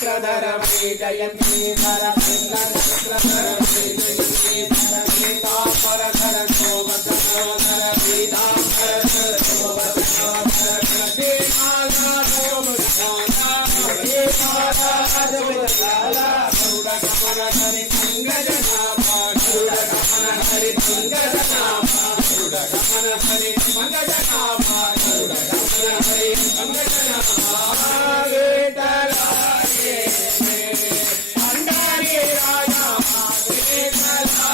चक्रधर वै जयन्ती धर चक्रधर वै जयन्ती धर पीताम्बरधर शोभधर पीताम्बरधर शोभधर श्रीमालाधर हरि पंकजनाभा गरुडगमन हरि पंकजनाभा गरुडगमन हरि पंकजनाभा गरुडगमन हरि पंकजनाभा वेदलाये अंडारी राजा वेदलाये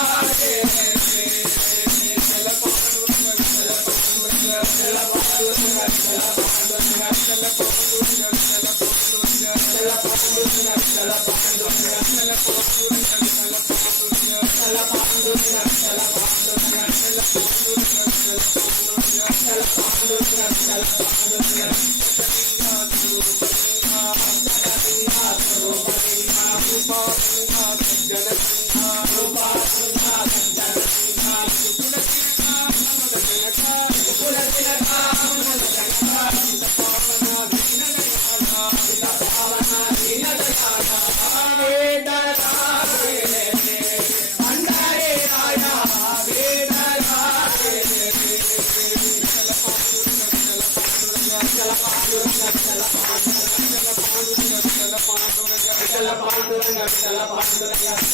Jala Panduranga